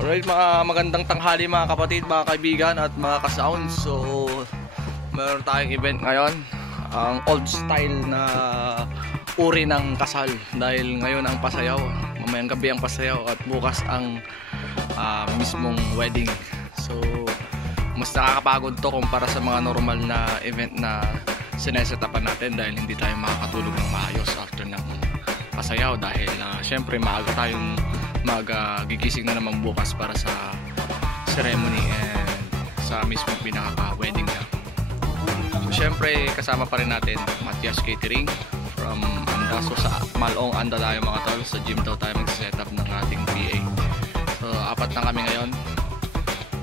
Alright, mga magandang tanghali mga kapatid, mga kaibigan at mga ka-sounds. So, meron tayong event ngayon, ang old style na uri ng kasal. Dahil ngayon ang pasayaw, mamayang gabi ang pasayaw at bukas ang mismong wedding. So, mas nakakapagod to kumpara sa mga normal na event na sinesetapan natin dahil hindi tayo makakatulog ng maayos after ng pasayaw dahil syempre maaga tayong gigising na naman bukas para sa ceremony and sa mismong pinaka-wedding na. So syempre kasama pa rin natin Matias Catering from Anda. So sa Malong Anda tayo mga tol, sa gym daw tayo mag-setup ng ating PA. So apat na kami ngayon,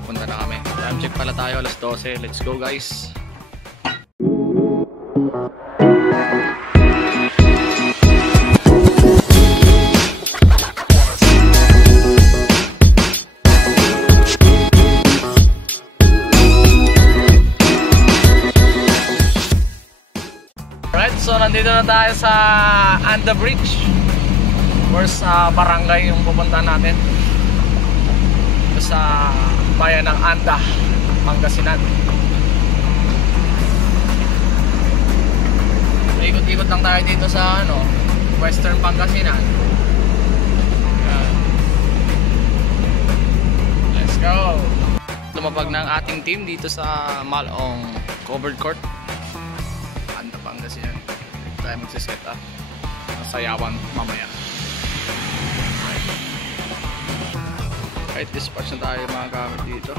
punta na kami. Time check pala tayo, alas 12. Let's go guys! So nandito na tayo sa Anda Bridge. First barangay yung pupuntahan natin. Sa bayan ng Anda, Pangasinan. Ikot-ikot lang tayo dito sa Western Pangasinan. Yan. Let's go. Lumapag ng ating team dito sa Malong Covered Court, Anda, Pangasinan. Tayo magsiset up sayawan mamaya. Kahit dispatch na tayo mga gamit dito.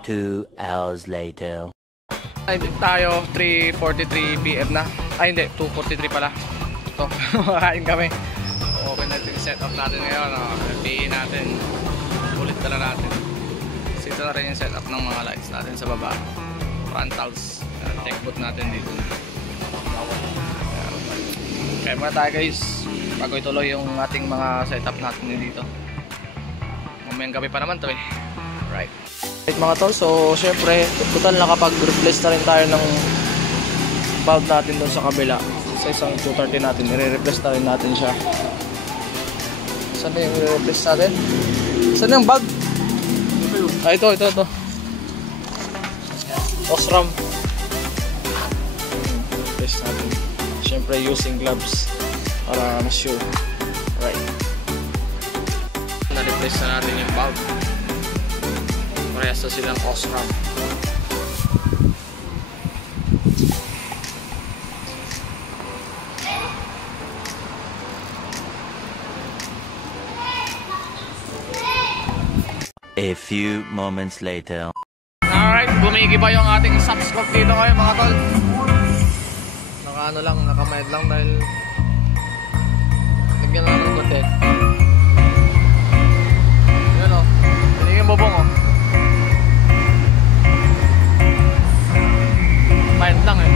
Two hours later. Tayo 3:43 PM na. Ay hindi, 2:43 pala. Ito, makain kami. Okay na yung setup natin ngayon. LTE natin. Ulit na lang natin. So, ito na rin yung setup ng mga lights natin sa baba. Frontals. Tech boot natin dito na. Kaya muna tayo guys. Bago ituloy yung ating mga setup natin dito. Mamayang gabi pa naman to eh. Right. Right mga tol. So syempre, total nakapag-replace na rin tayo ng valve natin doon sa kabila. Sa isang 230 natin. I-replace na rin natin siya. Saan yung i-replace natin? Saan yung bag? Ito. Osram. I-replace natin. Siyempre using gloves para mas sure. Right. Na-replace na natin yung bag. Parehas na silang Osram. A few moments later. Alright, bumigiba yung ating subscope dito ngayon mga tol. Nakamayad lang dahil lagyan lang ng content. Yan o, pinigyan yung bubong o. Mayad lang eh.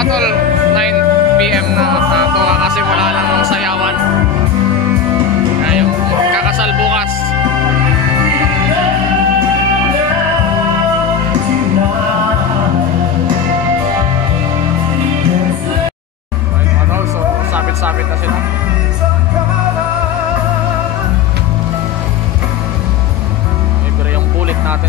mga tol, 9 PM na ito kakasimula lang ng sayawan. Kaya yung kakasal bukas. So sabit-sabit na sila. Libre yung pulit natin.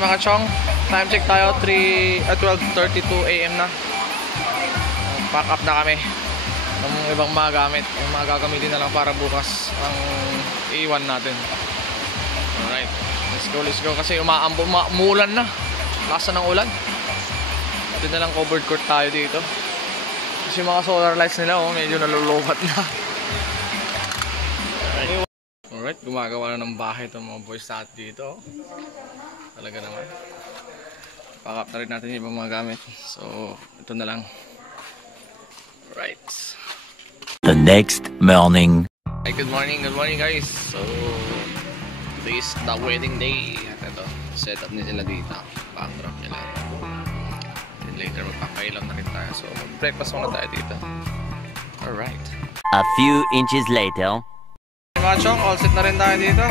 Mga chong, time check tayo 12:32 AM na. Pack up na kami ng ibang mga gamit, yung mga gagamitin na lang para bukas ang iwan natin. Alright, let's go kasi umuulan na, lasa ng ulan. Ito na lang covered court tayo dito kasi mga solar lights nila medyo nalulubat na. Alright, gumagawa na ng bahay itong mga boys natin dito. Talaga naman. Pack up na rin natin yung ibang mga gamit. So, ito na lang. Right. The next morning. Hey, good morning guys. So, today is the wedding day. Ito, set up nila dito. Backdrop nila. Then later magpakailam na rin tayo. So, breakfast muna tayo dito. Alright. A few inches later. Mga chong, all set na rin tayo dito.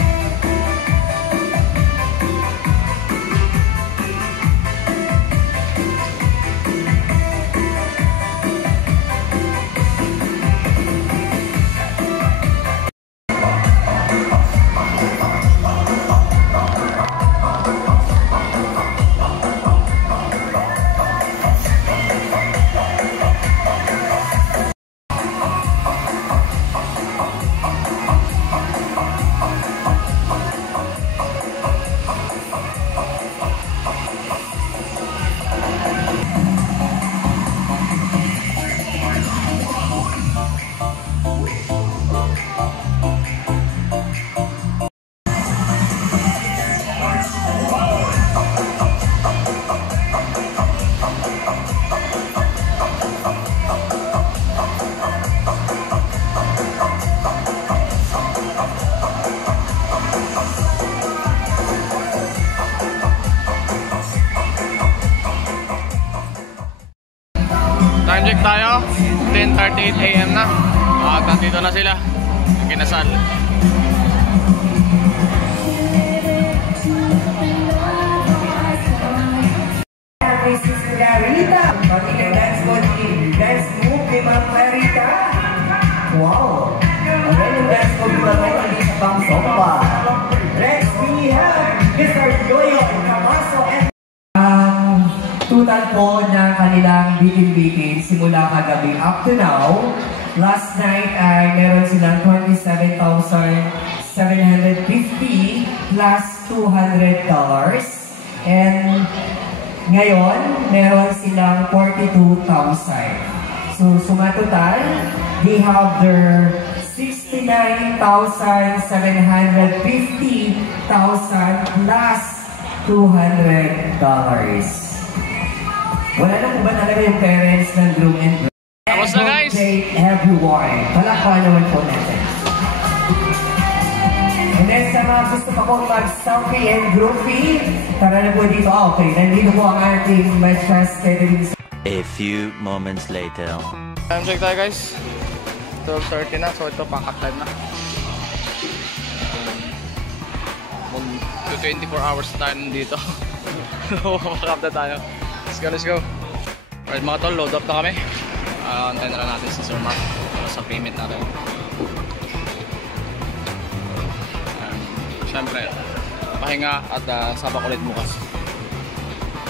Time check tayo, 10:38 AM na. Nandito na sila, kinasal. Mrs. Clarita, pati-dance dance move ni Ma'am Clarita. Wow! Ang dance move ni Ma'am Clarita. Sopa. Next, we have Mr. Yoyo Camaso and total po ng kanilang bitin-bitin simula kagabi up to now. Last night ay meron silang 27,750 plus $200. And ngayon, meron silang 42,000. So, suma total, they have their 69,750,000 plus $200. Wala na po ba talaga yung parents ng groom and bride? Tapos na, guys! Everyone. Palakpakan naman po natin. And then sa mga gusto pa pong mag-selfie and groupie, tara na po dito. Okay, nandito po ang ating match scheduling. A few moments later. Time check tayo, guys. 12:30 na, so ito pack-up time na. Mag 24 hours tayo nandito. Pack-up na tayo. Let's go. Alright mga tol, load up na kami. Antayin na lang natin si Sir Mark sa payment natin. Siyempre, pahinga at sabak ulit bukas.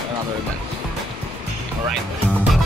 Another event. Alright.